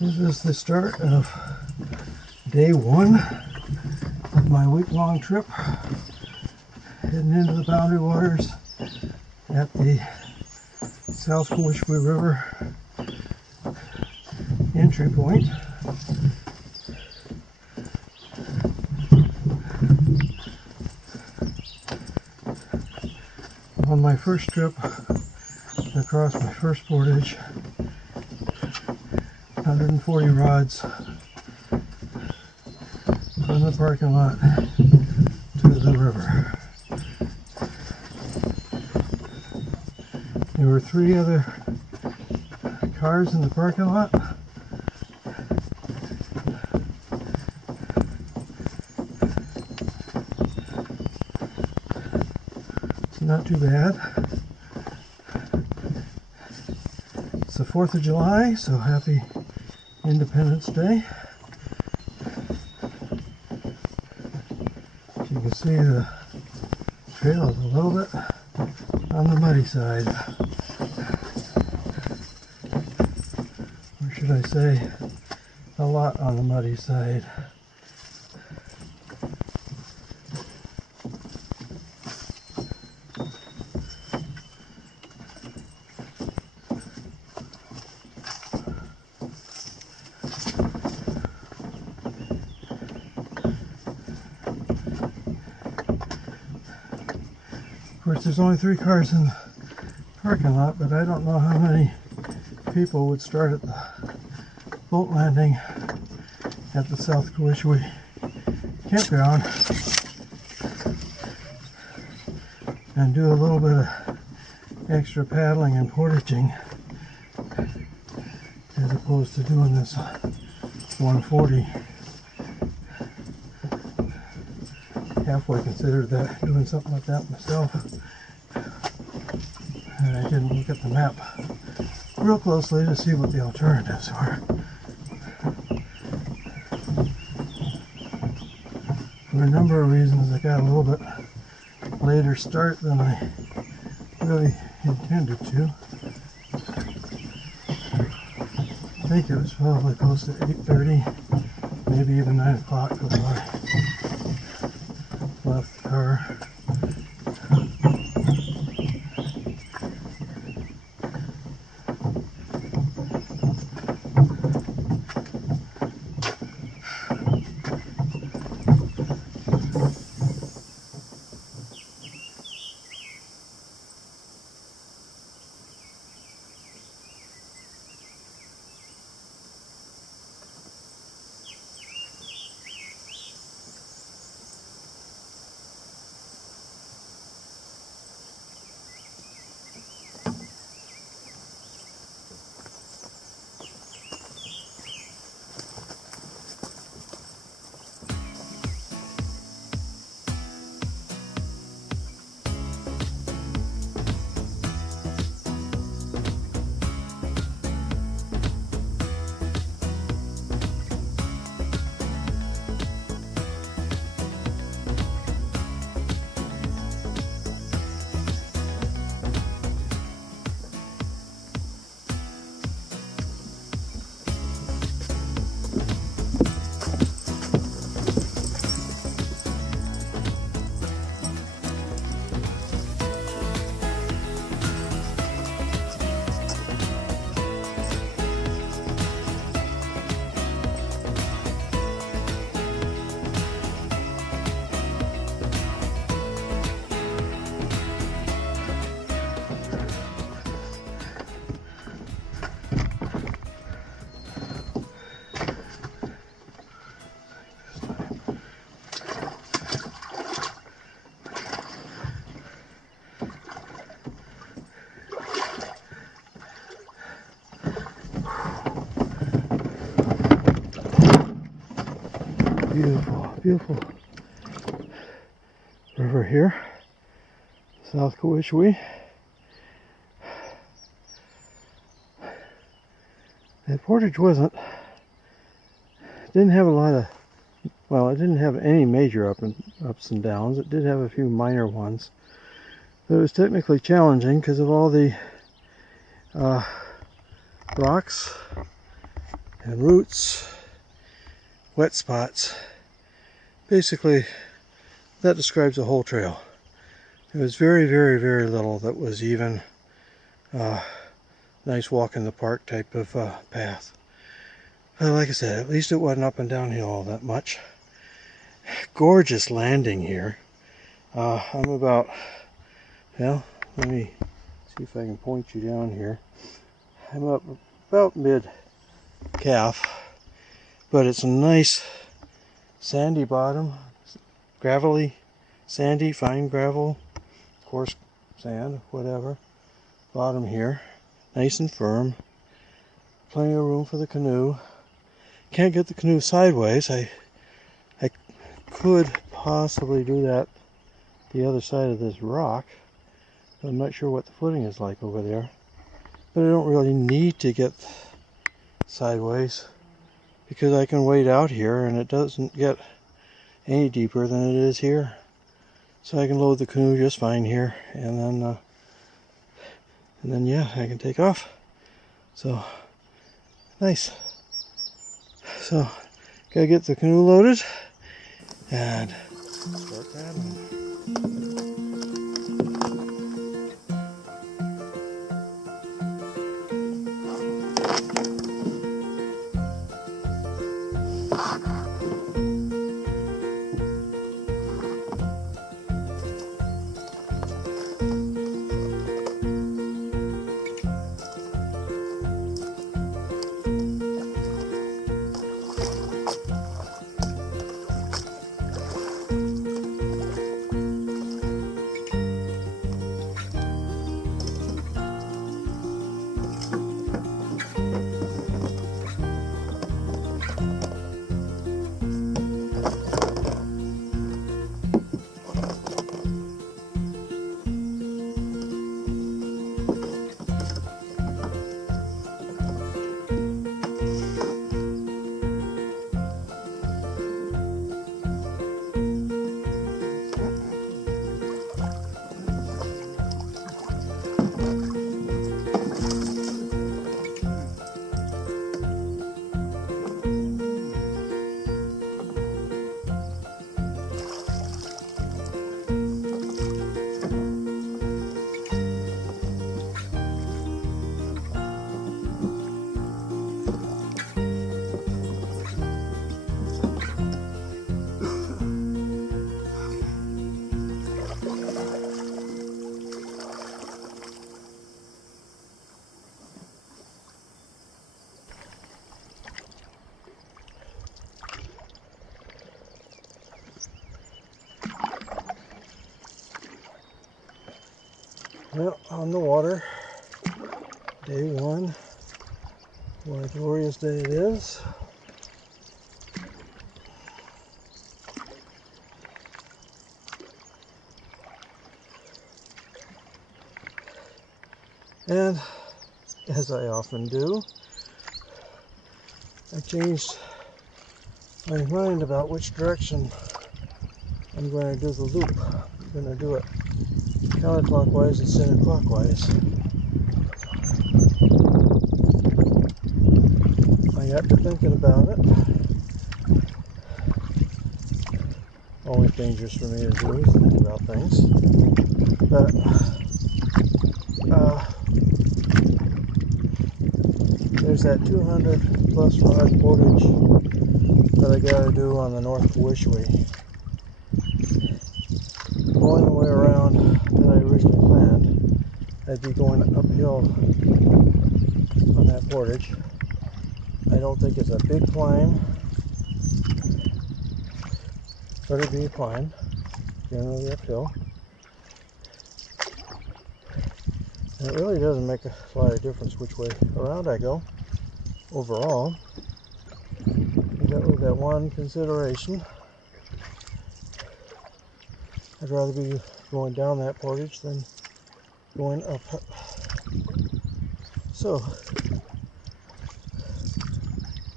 This is the start of day one of my week-long trip, heading into the boundary waters at the South Kawishiwi River entry point. On my first trip across my first portage, 140 rods from the parking lot to the river. There were 3 other cars in the parking lot. It's not too bad. It's the 4th of July, so happy Independence Day. As you can see, the trail is a little bit on the muddy side. Or should I say, a lot on the muddy side. Of course, there's only 3 cars in the parking lot, but I don't know how many people would start at the boat landing at the South Kawishiwi campground and do a little bit of extra paddling and portaging as opposed to doing this 140. Halfway considered that, doing something like that myself, and I didn't look at the map real closely to see what the alternatives were. For a number of reasons, I got a little bit later start than I really intended to. I think it was probably close to 8:30, maybe even 9 o'clock before I left the car. Beautiful, beautiful river here, South Kawishiwi. That portage didn't have a lot of, well, it didn't have any major ups and downs. It did have a few minor ones. But it was technically challenging because of all the rocks and roots, wet spots. Basically, that describes the whole trail. It was very, very, very little that was even nice walk in the park type of path. But like I said, at least it wasn't up and downhill all that much. Gorgeous landing here. I'm about, well, let me see if I can point you down here. I'm up about mid-calf, but it's a nice sandy bottom, gravelly, sandy, fine gravel, coarse sand, whatever. Bottom here, nice and firm, plenty of room for the canoe. Can't get the canoe sideways. I could possibly do that the other side of this rock. I'm not sure what the footing is like over there, but I don't really need to get sideways because I can wade out here and it doesn't get any deeper than it is here. So I can load the canoe just fine here, and then yeah, I can take off. So nice. So gotta get the canoe loaded and start paddling. Well, on the water, day one. What a glorious day it is. And as I often do, I changed my mind about which direction I'm going to do the loop. I'm going to do it counterclockwise instead of clockwise. I got to thinking about it. Always dangerous for me to do is think about things. But there's that 200 plus rod portage that I got to do on the North Kawishiwi. Going the way around that I originally planned, I'd be going uphill on that portage. I don't think it's a big climb, but it'd be a climb, generally uphill. And it really doesn't make a lot of difference which way around I go, overall. With that one consideration, I'd rather be going down that portage than going up. So,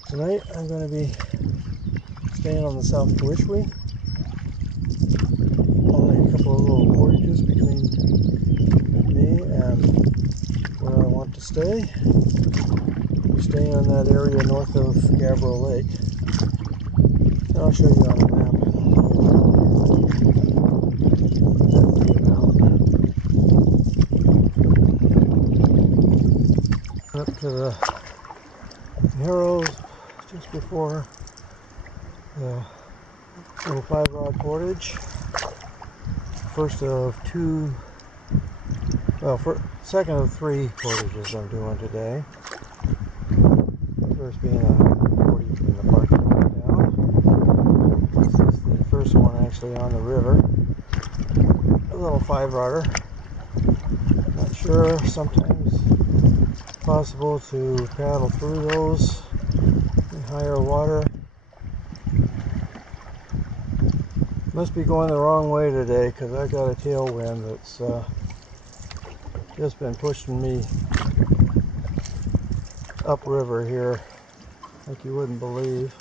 tonight I'm going to be staying on the South Kawishiwi. Only a couple of little portages between me and where I want to stay. stay on that area north of Gabbro Lake. And I'll show you on the map. Up to the Narrows just before the little 5-rod portage. First of two, well, second of 3 portages I'm doing today. First being a 40 in the parking lot down. This is the first one actually on the river. A little 5-rodder. Not sure, sometimes possible to paddle through those in higher water. Must be going the wrong way today because I got a tailwind that's just been pushing me upriver here like you wouldn't believe.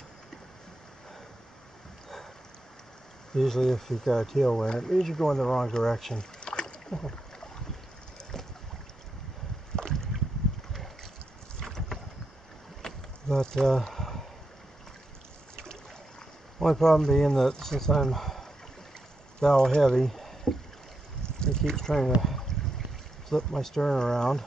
Usually if you've got a tailwind, it means you're going the wrong direction. But only problem being that since I'm bow heavy, it keeps trying to flip my stern around.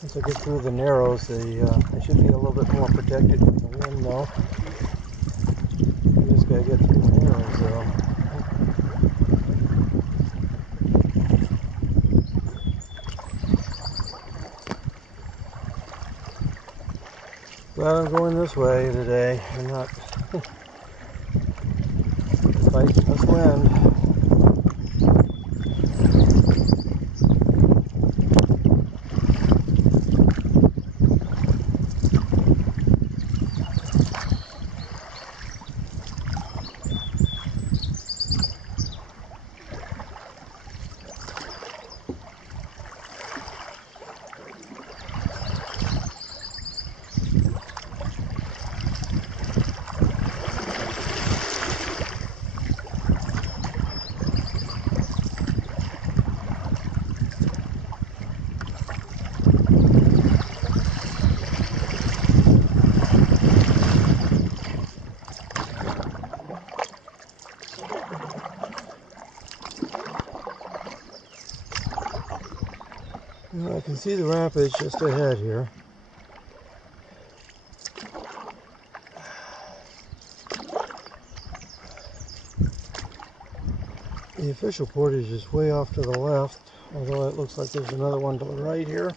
Once I get through the Narrows, I should be a little bit more protected from the wind though. I just gotta get through the Narrows though. Glad I'm going this way today and not fighting this wind. I can see the rapids just ahead here. The official portage is way off to the left, although it looks like there's another one to the right here.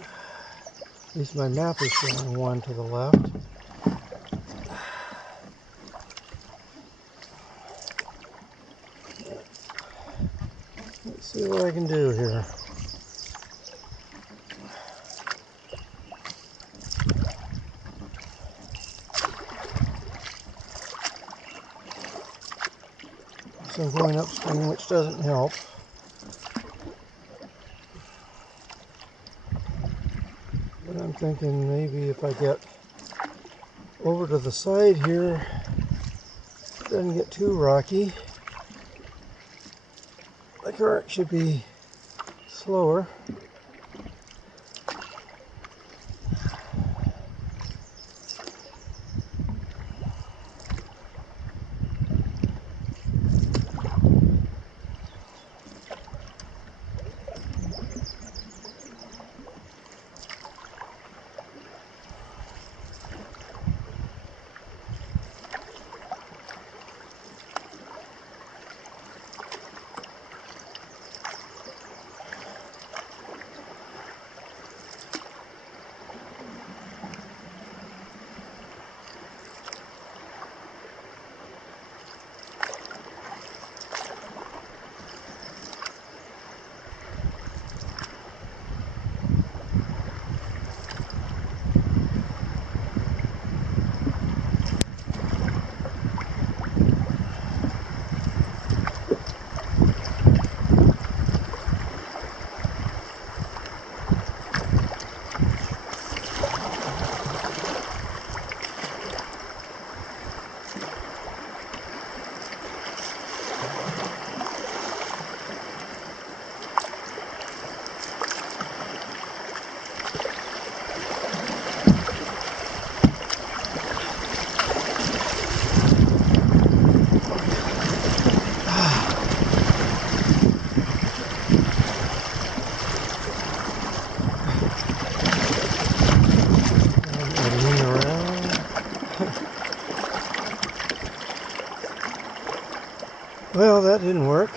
At least my map is showing one to the left. Let's see what I can do here. So I'm going upstream, which doesn't help. But I'm thinking maybe if I get over to the side here, it doesn't get too rocky. The current should be slower. Well, that didn't work.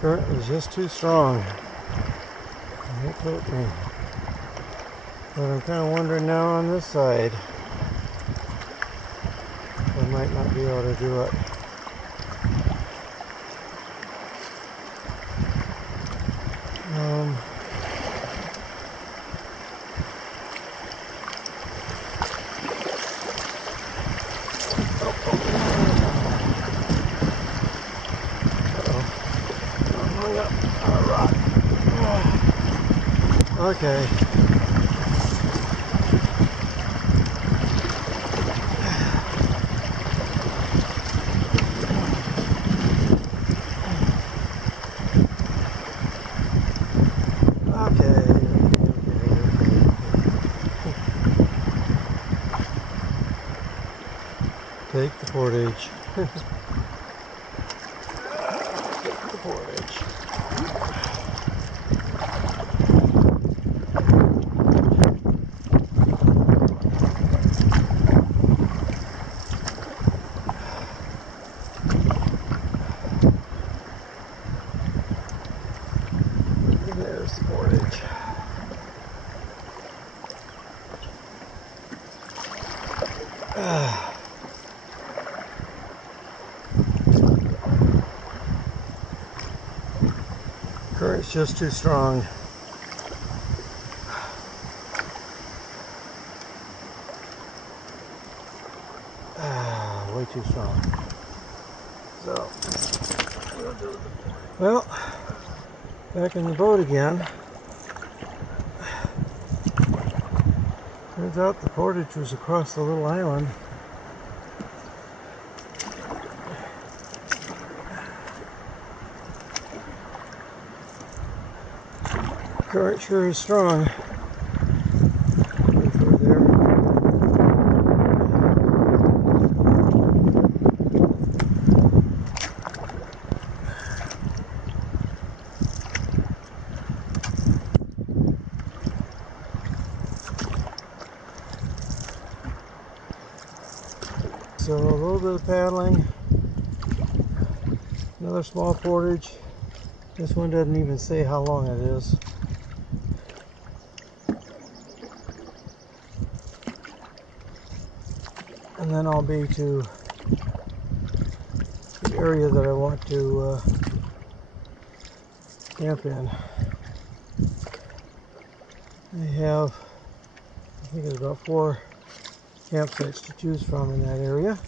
Current was just too strong. It caught me. But I'm kind of wondering now on this side. I might not be able to do it. Okay. Take the portage. Take the portage. There's the portage. Current's just too strong. Way too strong. So, well, back in the boat again. Turns out the portage was across the little island. Current sure is strong. Through there. So a little bit of paddling, another small portage. This one doesn't even say how long it is. And then I'll be to the area that I want to camp in. I have, I think it's about 4 campsites to choose from in that area.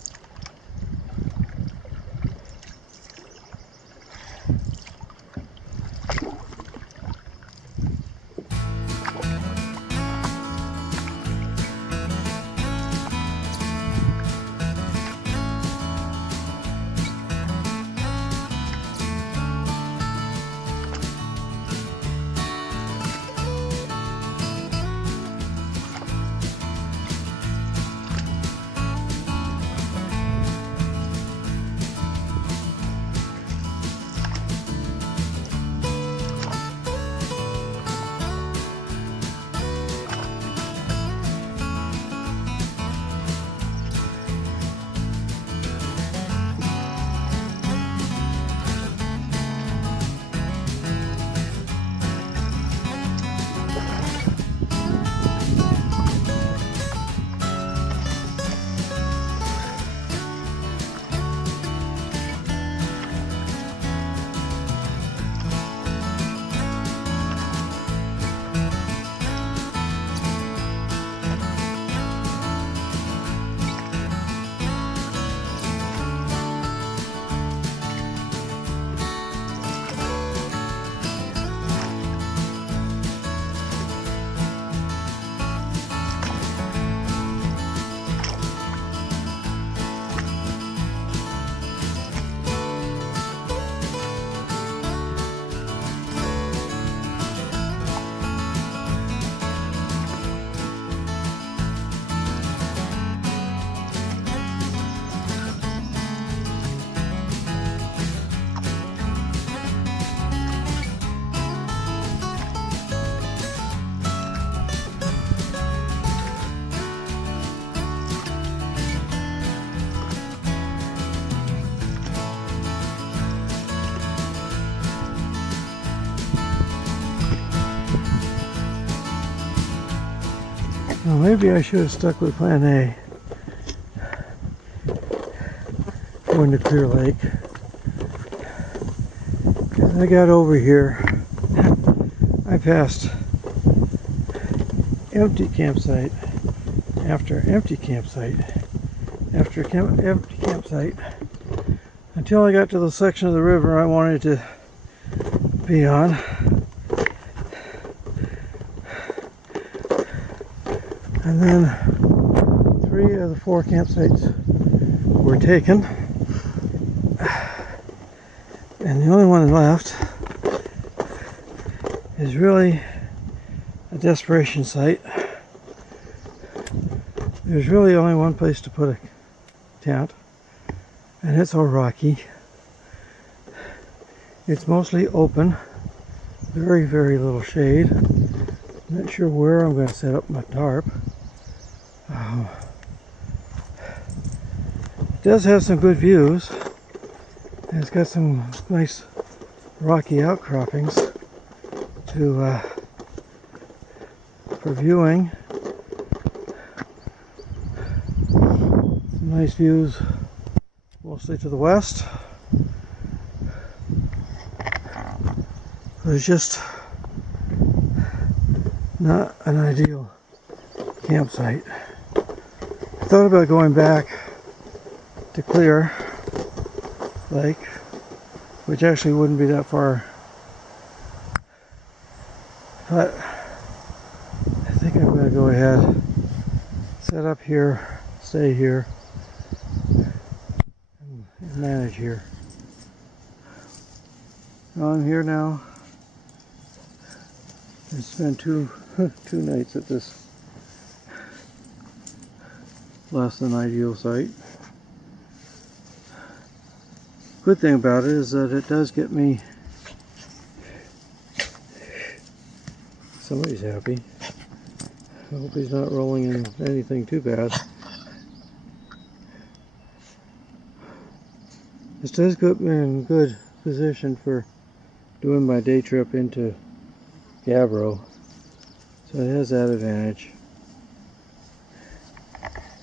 Well, maybe I should have stuck with plan A. Going to Clear Lake. As I got over here, I passed empty campsite after empty campsite after empty campsite until I got to the section of the river I wanted to be on. And then 3 of the 4 campsites were taken. And the only one left is really a desperation site. There's really only one place to put a tent, and it's all rocky. It's mostly open, very, very little shade. Not sure where I'm going to set up my tarp. It does have some good views. And it's got some nice rocky outcroppings to for viewing. Some nice views mostly to the west. But it's just not an ideal campsite. I thought about going back to Clear Lake, which actually wouldn't be that far, but I think I'm going to go ahead, set up here, stay here, and manage here. Well, I'm here now. I spent two nights at this less than ideal site. Good thing about it is that it does get me, somebody's happy. I hope he's not rolling in anything too bad. This does put me in good position for doing my day trip into Gabbro, so it has that advantage.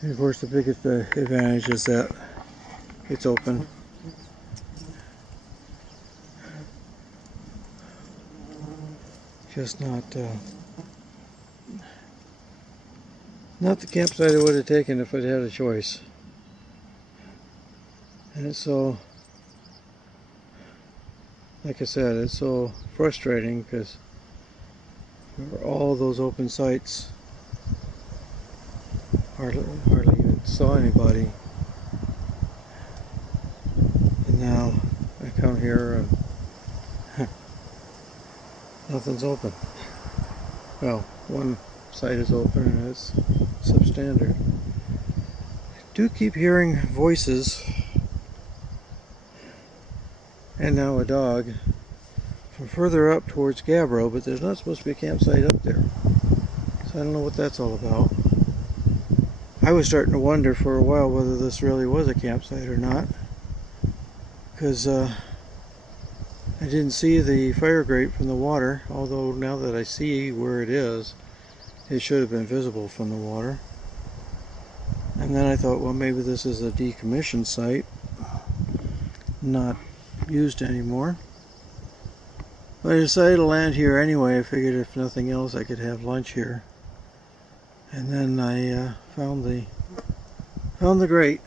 And of course the biggest advantage is that it's open. Just not the campsite I would have taken if I'd had a choice. And it's so, like I said, it's so frustrating because all those open sites hardly even saw anybody. And now I come here and nothing's open. Well, one site is open and it's substandard. I do keep hearing voices and now a dog from further up towards Gabbro, but there's not supposed to be a campsite up there. So I don't know what that's all about. I was starting to wonder for a while whether this really was a campsite or not, because I didn't see the fire grate from the water, although now that I see where it is, it should have been visible from the water. And then I thought, well, maybe this is a decommissioned site, not used anymore. But I decided to land here anyway. I figured if nothing else I could have lunch here. And then I found the grate.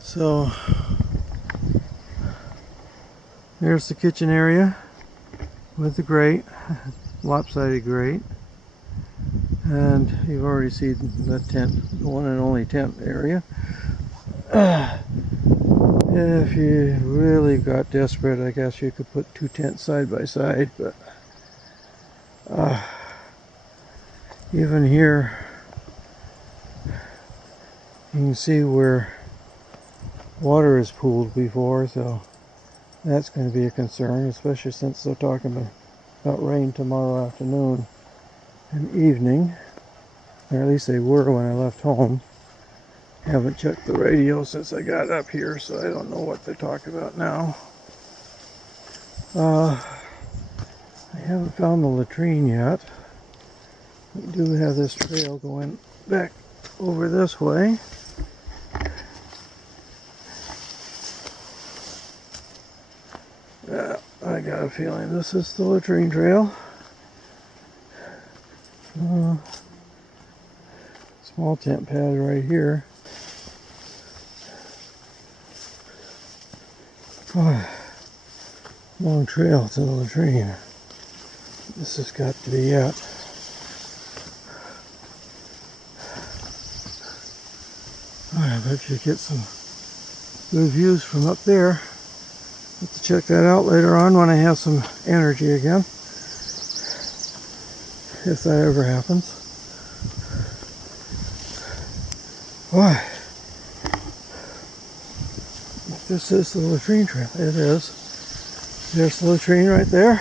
So there's the kitchen area with the grate, lopsided grate. And you've already seen the tent, the one and only tent area. If you really got desperate, I guess you could put 2 tents side by side, but even here you can see where water is pooled before, so that's going to be a concern, especially since they're talking about rain tomorrow afternoon and evening, or at least they were when I left home. Haven't checked the radio since I got up here, so I don't know what they're talking about now. I haven't found the latrine yet. We do have this trail going back over this way. I got a feeling this is the latrine trail. Small tent pad right here. Long trail to the latrine. This has got to be it. I bet you get some good views from up there. Have to check that out later on when I have some energy again, if that ever happens. Boy, if this is the latrine trail, it is. There's the latrine right there,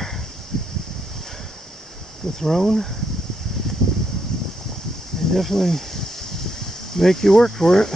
the throne. They definitely make you work for it.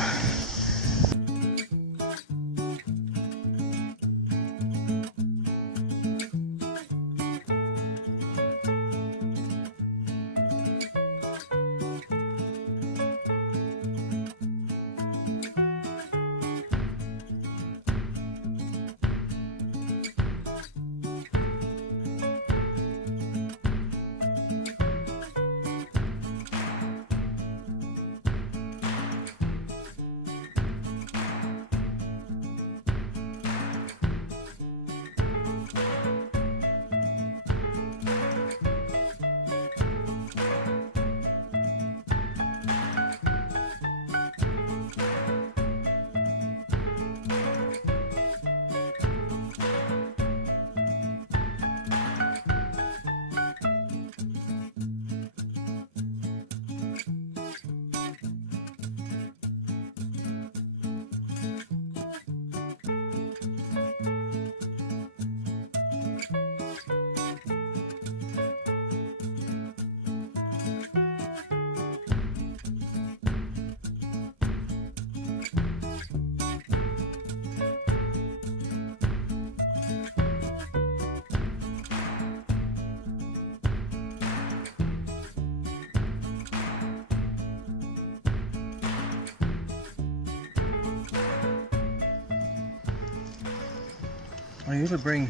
I usually bring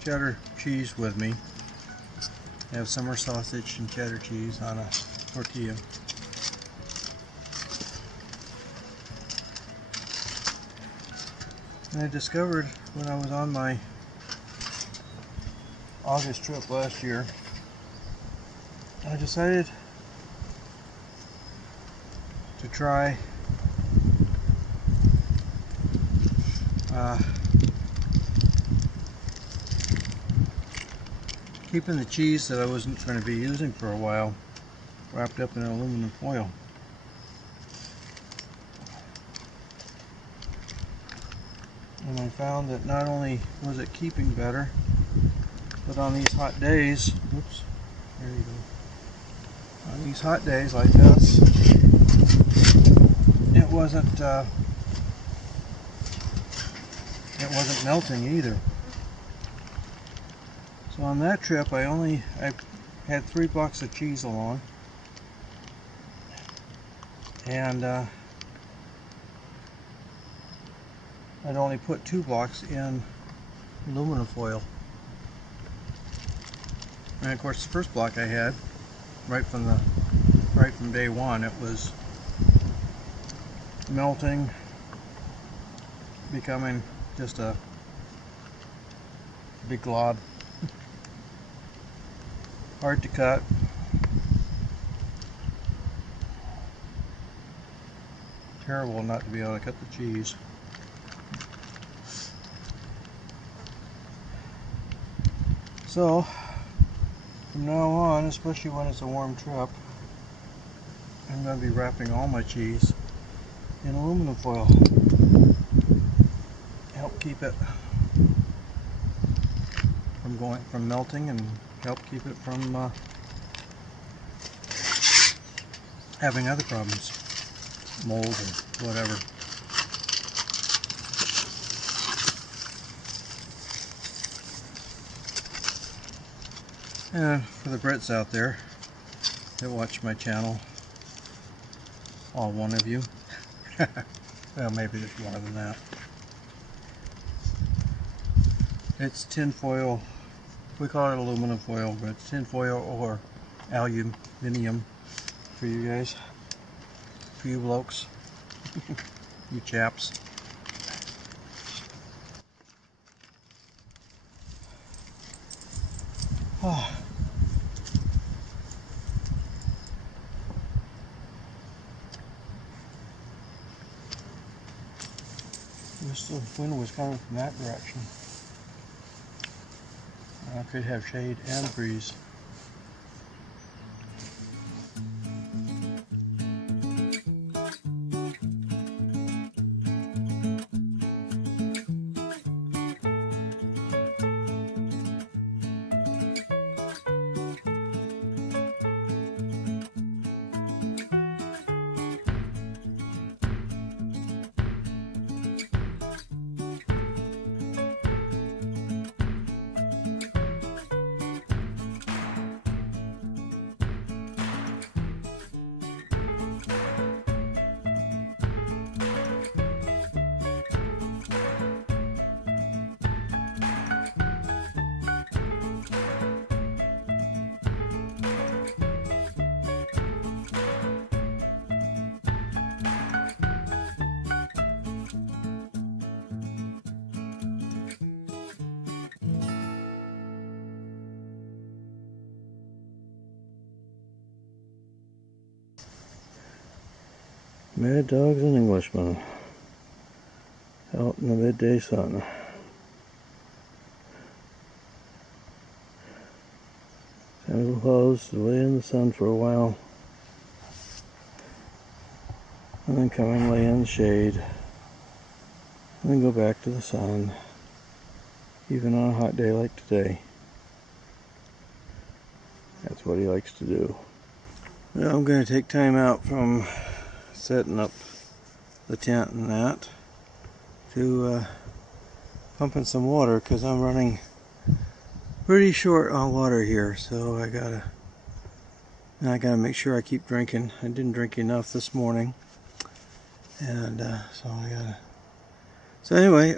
cheddar cheese with me. I have summer sausage and cheddar cheese on a tortilla. And I discovered when I was on my August trip last year, I decided to try keeping the cheese that I wasn't going to be using for a while wrapped up in aluminum foil. And I found that not only was it keeping better, but on these hot days, oops, there you go. On these hot days like this, it wasn't melting either. So on that trip, I had 3 blocks of cheese along, and I'd only put 2 blocks in aluminum foil. And of course, the first block I had, right from day one, it was melting, becoming just a big glob. Hard to cut. Terrible not to be able to cut the cheese. So, from now on, especially when it's a warm trip, I'm going to be wrapping all my cheese in aluminum foil. Help keep it from melting and help keep it from having other problems, mold or whatever. And for the Brits out there, that watch my channel. All one of you. Well, maybe there's more than that. It's tin foil. We call it aluminum foil, but it's tin foil or aluminium for you guys. For you blokes. You chaps. Oh. Wish the wind was coming from that direction. I could have shade and breeze. Mad dogs and Englishmen out in the midday sun. Time to close to lay in the sun for a while, and then come and lay in the shade, and then go back to the sun, even on a hot day like today. That's what he likes to do. Now I'm going to take time out from setting up the tent and that to pumping some water, because I'm running pretty short on water here, so I gotta make sure I keep drinking. I didn't drink enough this morning, and so anyway,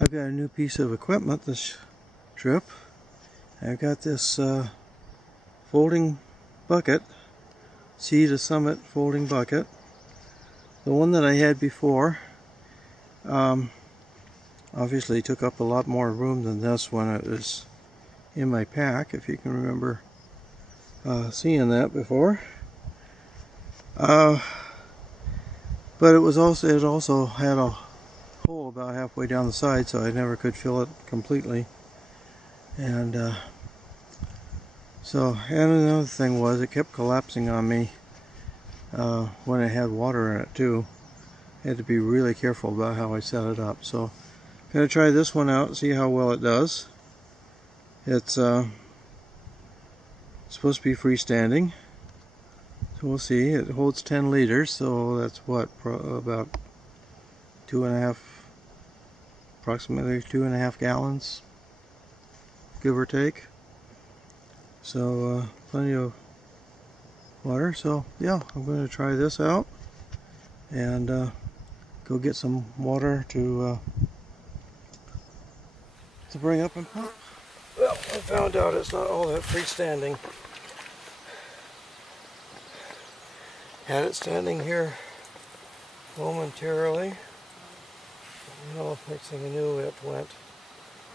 I've got a new piece of equipment this trip. I've got this folding bucket, Sea to Summit folding bucket. The one that I had before obviously took up a lot more room than this when it was in my pack, if you can remember seeing that before. But it also had a hole about halfway down the side, so I never could fill it completely. And and another thing was, it kept collapsing on me when it had water in it too. I had to be really careful about how I set it up. So I'm going to try this one out and see how well it does. It's supposed to be freestanding, so we'll see. It holds 10 liters, so that's what, about approximately 2.5 gallons, give or take. So plenty of water. So yeah, I'm going to try this out and go get some water to bring up and pump. Well, I found out it's not all that freestanding. Had it standing here momentarily. No, next thing I knew, it went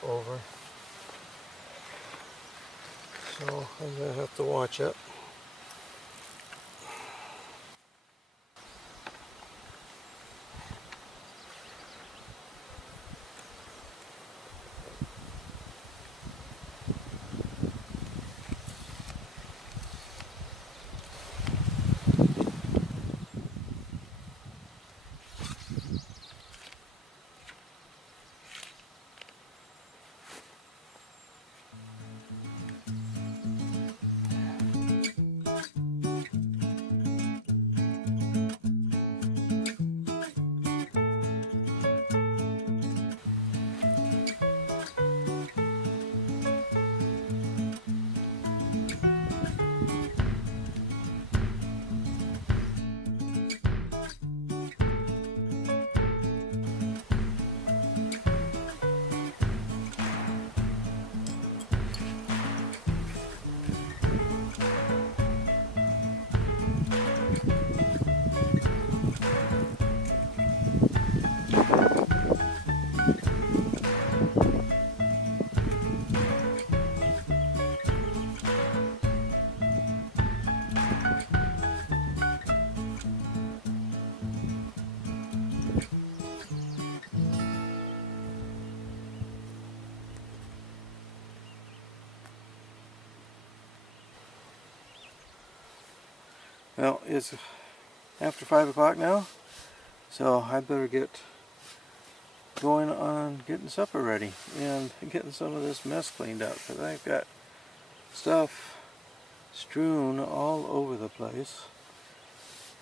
over. So I'm going to have to watch it. Well, it's after 5 o'clock now, so I better get going on getting supper ready and getting some of this mess cleaned up, because I've got stuff strewn all over the place.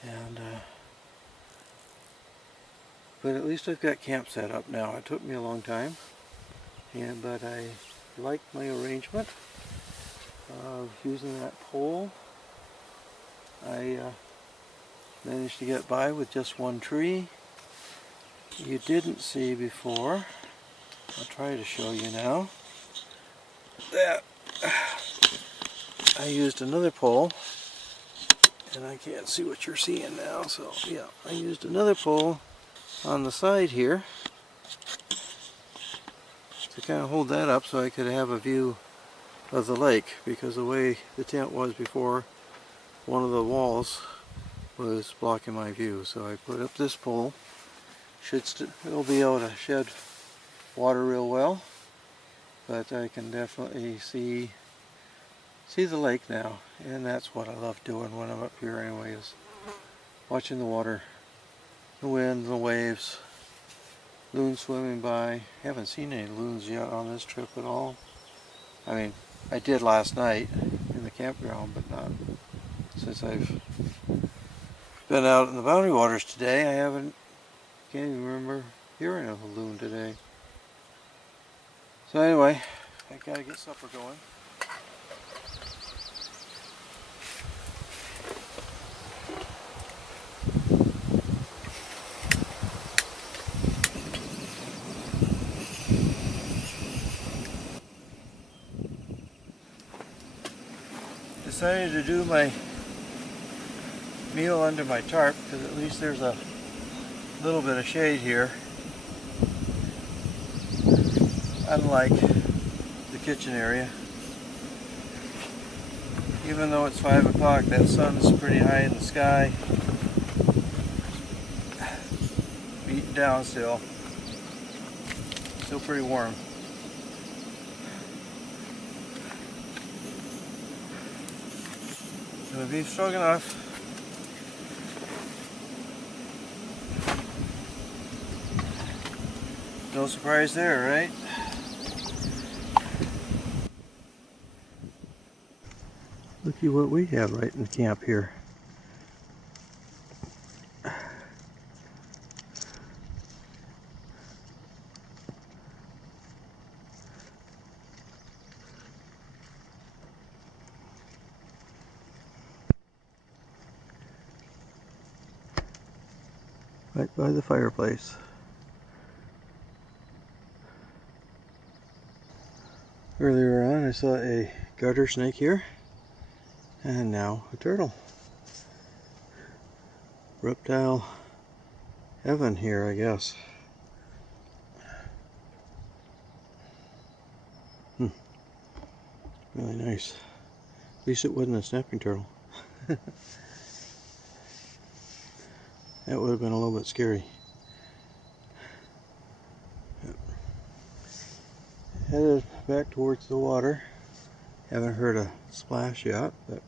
And but at least I've got camp set up now. It took me a long time, but I like my arrangement of using that pole. I managed to get by with just one tree. You didn't see before, I'll try to show you now, that I used another pole, and I can't see what you're seeing now, so yeah, I used another pole on the side here to kind of hold that up so I could have a view of the lake, because the way the tent was before, one of the walls was blocking my view. So I put up this pole. It'll be able to shed water real well, but I can definitely see the lake now, and that's what I love doing when I'm up here anyway, is watching the water, the wind, the waves, loons swimming by. Haven't seen any loons yet on this trip at all. I mean, I did last night in the campground, but not since I've been out in the boundary waters today. Can't even remember hearing of a loon today. So anyway, I gotta get supper going. Decided to do my meal under my tarp, because at least there's a little bit of shade here, unlike the kitchen area. Even though it's 5 o'clock, that sun's pretty high in the sky, beating down still pretty warm. So the beef stroganoff. No surprise there, right? Look at what we have right in the camp here. Right by the fireplace. Earlier on I saw a garter snake here, and now a turtle. Reptile heaven here, I guess. Really nice. At least it wasn't a snapping turtle. That would have been a little bit scary. Headed back towards the water. Haven't heard a splash yet, but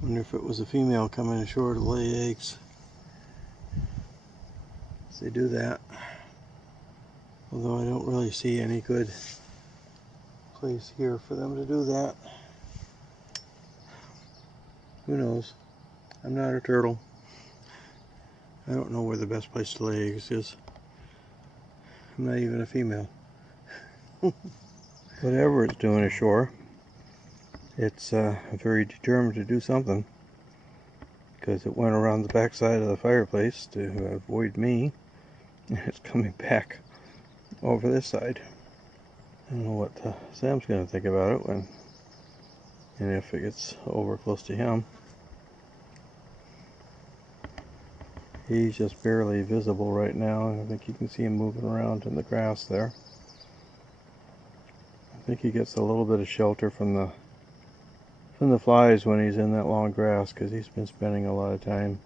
wonder if it was a female coming ashore to lay eggs. They do that. Although I don't really see any good place here for them to do that. Who knows? I'm not a turtle. I don't know where the best place to lay eggs is. I'm not even a female. Whatever it's doing ashore, it's very determined to do something, because it went around the back side of the fireplace to avoid me, and it's coming back over this side. I don't know what Sam's going to think about it when, and if it gets over close to him. He's just barely visible right now. I think you can see him moving around in the grass there. I think he gets a little bit of shelter from the flies when he's in that long grass, because he's been spending a lot of time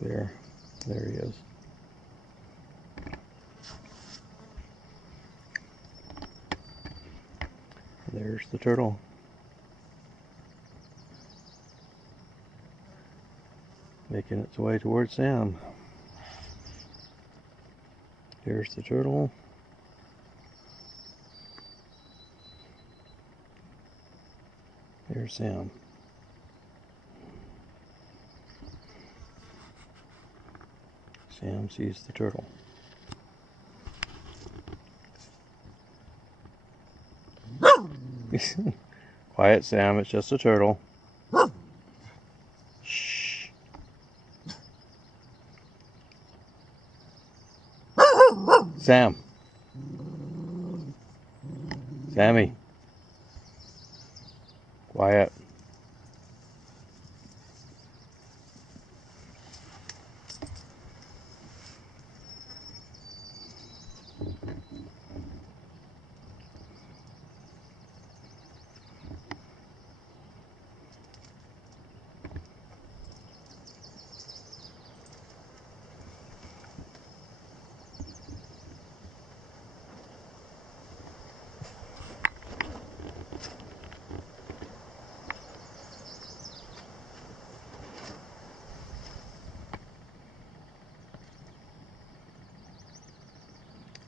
there. There he is. There's the turtle. Making its way towards Sam. Here's the turtle. There's Sam. Sam sees the turtle. Quiet, Sam, it's just a turtle. Shh. Sam. Sammy. Quiet.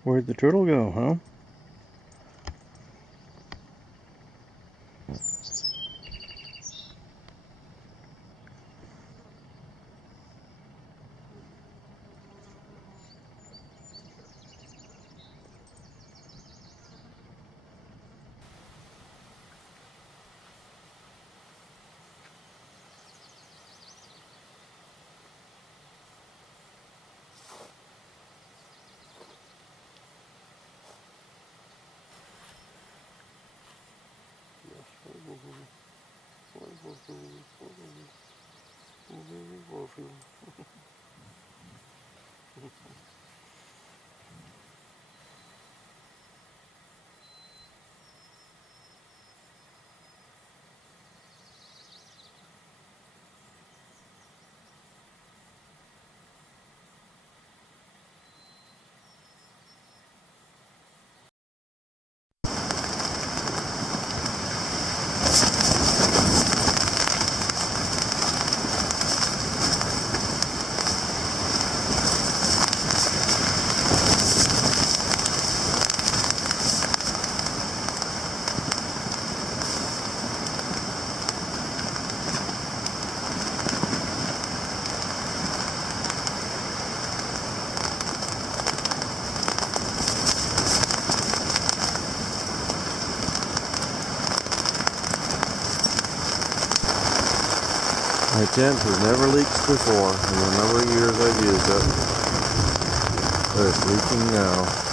Where'd the turtle go, huh? My tent has never leaked before in the number of years I've used it, but it's leaking now.